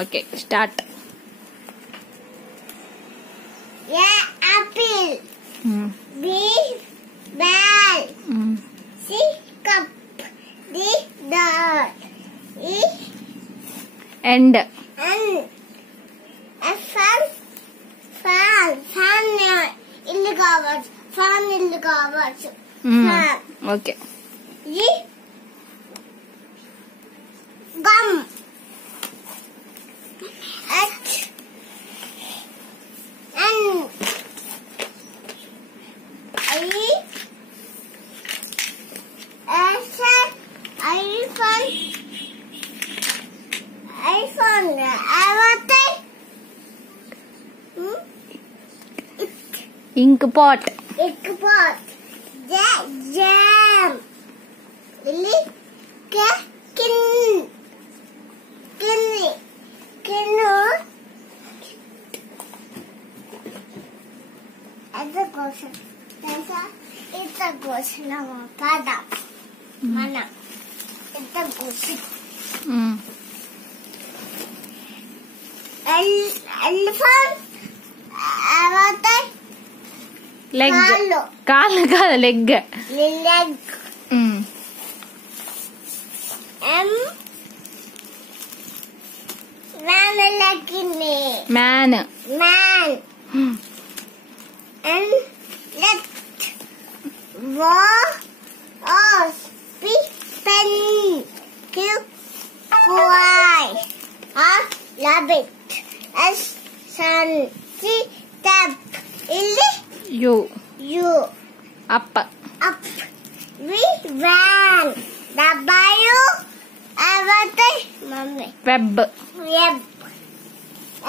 Okay start. A apple. B ball. C cup. D dot. E end. fan ఇల్లు కావచ్చు. Fan ఇల్లు కావచ్చు. Okay. E gum. H N iPhone. Ink pot. Jam. It's a question of Kada. Mana. It's a question. Elephant. Leg. కాళ్ళు కాదు leg. Leg. Man. And left. Pen. Q. R. Rabbit. S. Sun. C. Tap. You. Up. V. Van. W. Mummy. Web.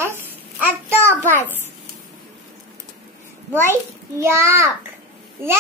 S. Octopus. Y. Yak. Z.